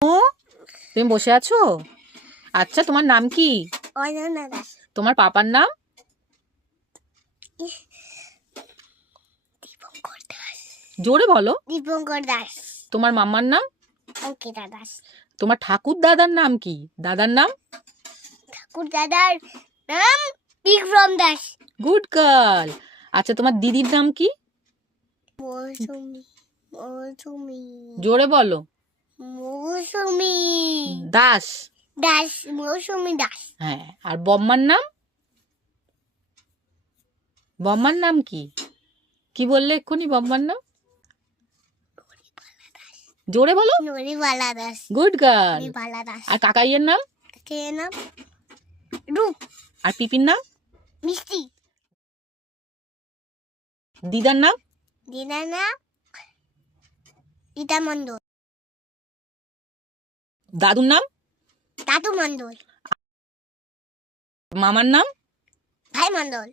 ও, তুমি বসে আছো? আচ্ছা, তোমার নাম কি? অনন্যা দাস। তোমার পাপার নাম? দীপঙ্কর দাস। জোরে বলো। দীপঙ্কর দাস। তোমার মাম্মার নাম? অঙ্কিতা দাস। তোমার ঠাকুর দাদার নাম কি? দাদার নাম? ঠাকুর দাদার নাম বিক্রম দাস। Good girl. আচ্ছা, তোমার দিদির নাম কি? মৌসুমি। মৌসুমি। জোরে বলো। মৌসুমি দাস। দাস। মৌসুমি দাস। হ্যাঁ, আর বম্মার নাম? বম্মার নাম কি? কি বললে এক্ষুনি বম্মার নাম? জোরে বলো। নরিবালা দাস। Good girl. নরিবালা দাস। আর কাকাইয়ের নাম? কে নাম? রূপ। আর পিপির নাম? মিষ্টি। দিদার নাম? দিদার নাম রীতা মণ্ডল। দাদুর নাম? দাদু মণ্ডল। মামার নাম? ভাই মণ্ডল।